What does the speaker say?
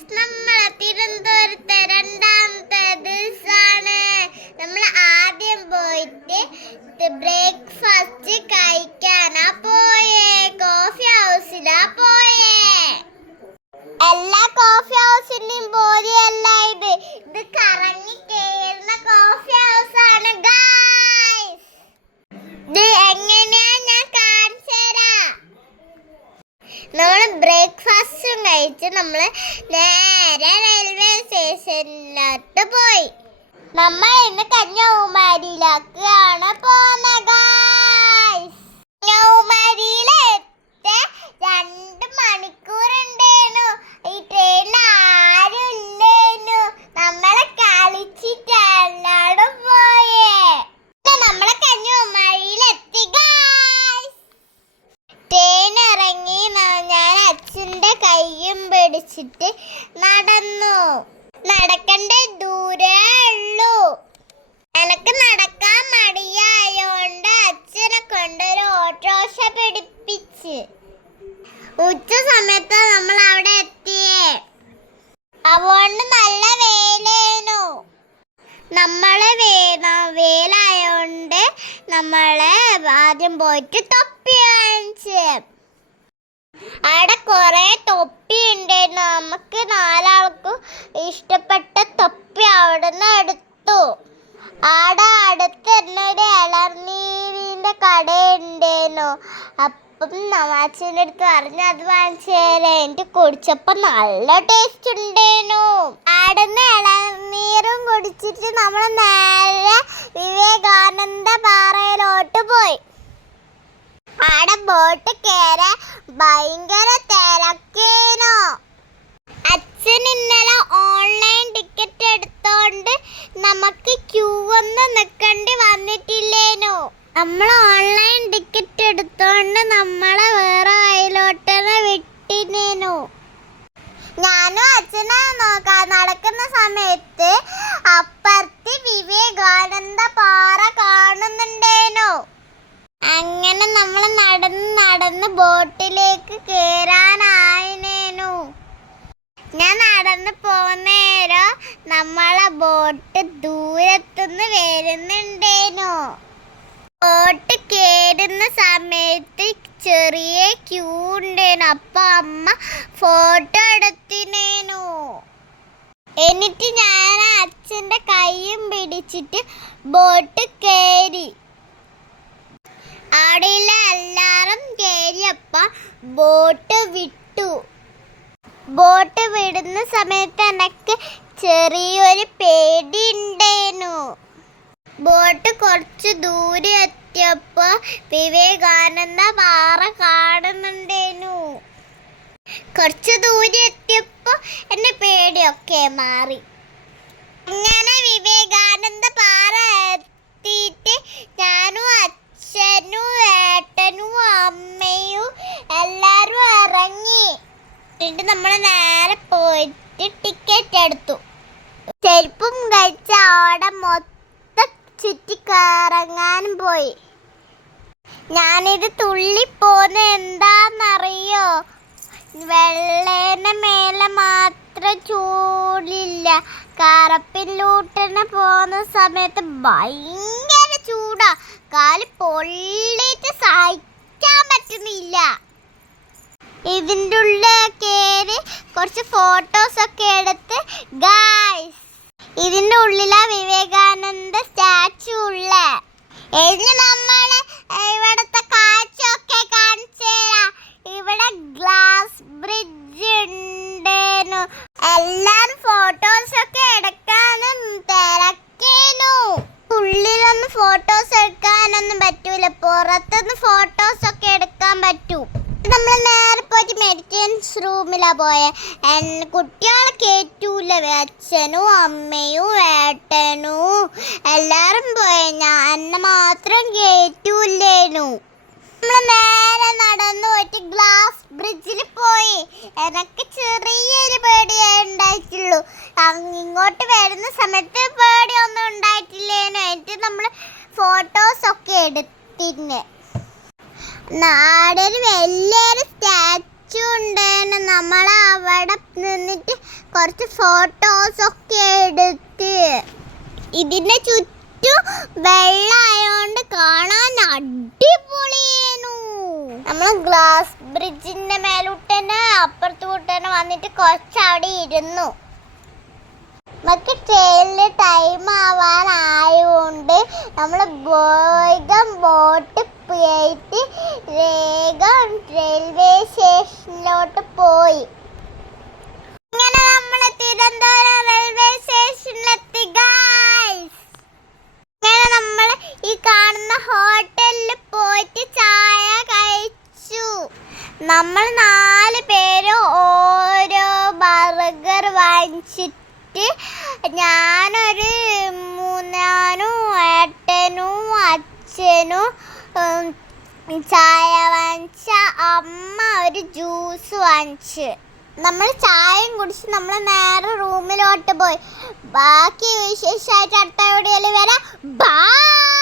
Guys നമ്മളെ തിരുവനന്തപുരത്തെ രണ്ടാമത്തെ ദിവസമാണ് നമ്മൾ ആദ്യം പോയിട്ട് ബ്രേക്ക്ഫാസ്റ്റ് കഴിക്കാനാ പോയേ ബ്രേക്ക്ഫാസ്റ്റും കഴിച്ച് നമ്മൾ നേരെ റെയിൽവേ സ്റ്റേഷനിലോട്ട് പോയി. നമ്മൾ ഇന്ന് കന്യാകുമാരിയിലേക്കാണ് പോകുന്നത് ഗായ്സ് കന്യാകുമാരിയിലെത്ത രണ്ട് മണിക്കൂറുണ്ടേനു ഈ ട്രെയിനിൽ ആരും ഇല്ലേനു നമ്മളെ കളിച്ചിട്ടാണ് പോയേ നമ്മളെ കന്യാകുമാരിയിലെത്തി ഗായ്സ് ട്രെയിൻ ഇറങ്ങി ന- ഞാൻ അച്ഛന്റെ കൈയും പിടിച്ചിട്ട് നടന്നു. നടക്കണ്ട ദൂരേ ഉള്ളൂ. എനക്ക് നടക്കാൻ മടിയായോണ്ട് അച്ഛനെ കൊണ്ടൊരു ഓട്ടോറിക്ഷ പിടിപ്പിച്ച്. ഉച്ച സമയത്ത് നമ്മൾ അവിടെ എത്തിയേ. അതുകൊണ്ട് നല്ല വേലേനു നമ്മളെ വേന വേലായോണ്ട് നമ്മളെ ആദ്യം പോയിട്ട് തൊപ്പി വാങ്ങിച്ച്. അവിടെ കുറേ തൊപ്പി ഉണ്ടായിരുന്നു നമുക്ക് നാലാൾക്കും ഇഷ്ടപ്പെട്ട തൊപ്പി അവിടുന്ന് എടുത്തു. ആടെ അടുത്ത് തന്നെ ഒരു ഇളനീരിന്റെ കട അപ്പം അച്ഛന്റെ അടുത്ത് പറഞ്ഞു അത് വാങ്ങിച്ചു തരാം. എനിക്ക് കുടിച്ചപ്പോൾ നല്ല ടേസ്റ്റ് ഉണ്ടായിരുന്നു നിന്ന് ഇളർനീറും കുടിച്ചിട്ട് നമ്മൾ നേരെ വിവേകാനന്ദ പാറയിലോട്ട് പോയി. ആടെ ബോട്ട് കയറാൻ ഭയങ്കര തിരക്കേനോ? അച്ഛൻ ഇന്നലെ ഓൺലൈൻ ടിക്കറ്റ് എടുത്തോണ്ട് നമുക്ക് ക്യൂ ഒന്നും നിൽക്കേണ്ടി വന്നിട്ടില്ലേനോ? നമ്മൾ ഓൺലൈൻ ടിക്കറ്റ് എടുത്തോണ്ട് നമ്മളെ വേറെ വയലോട്ടനെ വിട്ടിനേനു? ഞാനും അച്ഛനെ നോക്കാൻ നടക്കുന്ന സമയത്ത് അപ്പുറത്ത് വിവേകാനന്ദ പാറ കാണുന്നുണ്ടേനു അങ്ങനെ നമ്മൾ നടന്ന് നടന്ന് ബോട്ടിലേക്ക് കേറാനായിനേനു ഞാൻ നടന്ന് നേരം നമ്മളെ ബോട്ട് ദൂരത്തുനിന്ന് വരുന്നുണ്ടേനു. ബോട്ട് കയറുന്ന സമയത്ത് ചെറിയ ക്യൂ ഉണ്ടേനു. അപ്പൊ അമ്മ ഫോട്ടോ എടുത്തിനേനു. എന്നിട്ട് ഞാൻ അച്ഛന്റെ കൈയും പിടിച്ചിട്ട് ബോട്ട് കയറി അവിടെയുള്ള എല്ലാവരും കയറിയപ്പോൾ ബോട്ട് വിട്ടു. ബോട്ട് വിടുന്ന സമയത്ത് എനിക്ക് ചെറിയൊരു പേടി ഉണ്ടായിരുന്നു ബോട്ട് കുറച്ച് ദൂരെ എത്തിയപ്പോ വിവേകാനന്ദ പാറ കാണുന്നുണ്ടേനു. കുറച്ച് ദൂരെ എത്തിയപ്പോ എന്റെ പേടിയൊക്കെ മാറി. അങ്ങനെ വിവേകാനന്ദ പാറ എത്തിയിട്ട് ഞാനും അച്ഛനും ഏട്ടനും അമ്മയും എല്ലാരും ഇറങ്ങി എന്നിട്ട് നമ്മൾ നേരെ പോയിട്ട് ടിക്കറ്റ് എടുത്തു. ചെരുപ്പും കഴിച്ച അവിടെ മൊത്തം ചുറ്റി കറങ്ങാനും പോയി. ഞാനിത് തുള്ളി പോന്ന് എന്താന്നറിയോ? വെള്ളേനെ മേലെ മാത്രം ചൂടില്ല. കറപ്പിലൂട്ടനെ പോകുന്ന സമയത്ത് ഭയങ്കര ചൂടാ. കാൽ പൊള്ളിയിട്ട് സഹിക്കാൻ പറ്റുന്നില്ല. ഇതിന്റെ ഉള്ളിൽ കയറി കുറച്ച് ഫോട്ടോസ് ഒക്കെ എടുത്ത് ഗായ്സ് ഇതിന്റെ ഉള്ളിലാ വിവേകാനന്ദ സ്റ്റാച്ചു ഉള്ള. ഇനി നമ്മൾ ഇവിടുത്തെ കാഴ്ചയൊക്കെ കാണിച്ചു തരാം. ഇവിടെ ഗ്ലാസ് ബ്രിഡ്ജ് ഉണ്ടേനു. എല്ലാരും ഫോട്ടോസ് ഒക്കെ എടുക്കാനും തിരക്കേനു. ഉള്ളിലൊന്നും ഫോട്ടോസ് എടുക്കാനൊന്നും പറ്റൂല. പുറത്തുനിന്ന് ഫോട്ടോസ് ഒക്കെ എടുക്കാൻ പറ്റൂ നമ്മൾ നേരെ പോയിട്ട് മെഡിറ്റേഷൻസ് റൂമിലാ പോയെ. എൻ- കുട്ടികളെ കേറ്റൂല അച്ഛനും അമ്മയും ഏട്ടനും. എല്ലാവരും പോയ. ഞാൻ എന്നെ മാത്രം കേറ്റൂലേനു നമ്മൾ നേരെ നടന്നു പോയിട്ട് ഗ്ലാസ് ബ്രിഡ്ജിൽ പോയി. എനക്ക് ചെറിയൊരു പേടിയേ ഉണ്ടായിട്ടുള്ളൂ. ഇങ്ങോട്ട് വരുന്ന സമയത്ത് പേടിയൊന്നും ഉണ്ടായിട്ടില്ലേനു. എന്നിട്ട് നമ്മൾ ഫോട്ടോസൊക്കെ എടുത്തിന് നാടൊരു വലിയൊരു സ്റ്റാച്ചു ഉണ്ടായിരുന്നു നമ്മൾ അവിടെ നിന്നിട്ട് കുറച്ച് ഫോട്ടോസ് ഒക്കെ എടുത്ത്. ഇതിന്റെ ചുറ്റും വെള്ളമായോണ്ട് കാണാൻ അടിപൊളിയേനു. നമ്മൾ ഗ്ലാസ് ബ്രിഡ്ജിന്റെ മേലോട്ടന്നെ അപ്പുറത്തോട്ടന്നെ വന്നിട്ട് കുറച്ച് അവിടെ ഇരുന്നു. നമുക്ക് ട്രെയിനിൽ ടൈം ആവാനായതുകൊണ്ട് നമ്മൾ വേഗം ബോട്ട് പോയിട്ട് വേഗം റെയിൽവേ സ്റ്റേഷനിലോട്ട് പോയി. ഇങ്ങനെ നമ്മൾ തിരുവനന്തപുരം റെയിൽവേ സ്റ്റേഷനിലെത്തി ഗായ്സ് ഇങ്ങനെ നമ്മൾ ഈ കാണുന്ന ഹോട്ടലിൽ പോയിട്ട് ചായ കഴിച്ചു. നമ്മൾ നാല് പേര് ഓരോ ബർഗർ വാങ്ങിച്ചിട്ട് ഞാനൊരു മൂന്നാനും ഏട്ടനും അച്ഛനും ചായ വാങ്ങിച്ച അമ്മ ഒരു ജ്യൂസ് വാങ്ങിച്ച്. നമ്മൾ ചായയും കുടിച്ച് നമ്മൾ നേരെ റൂമിലോട്ട് പോയി. ബാക്കി വിശേഷമായിട്ട് അടുത്ത എവിടെയെങ്കിലും വരാം. ബൈ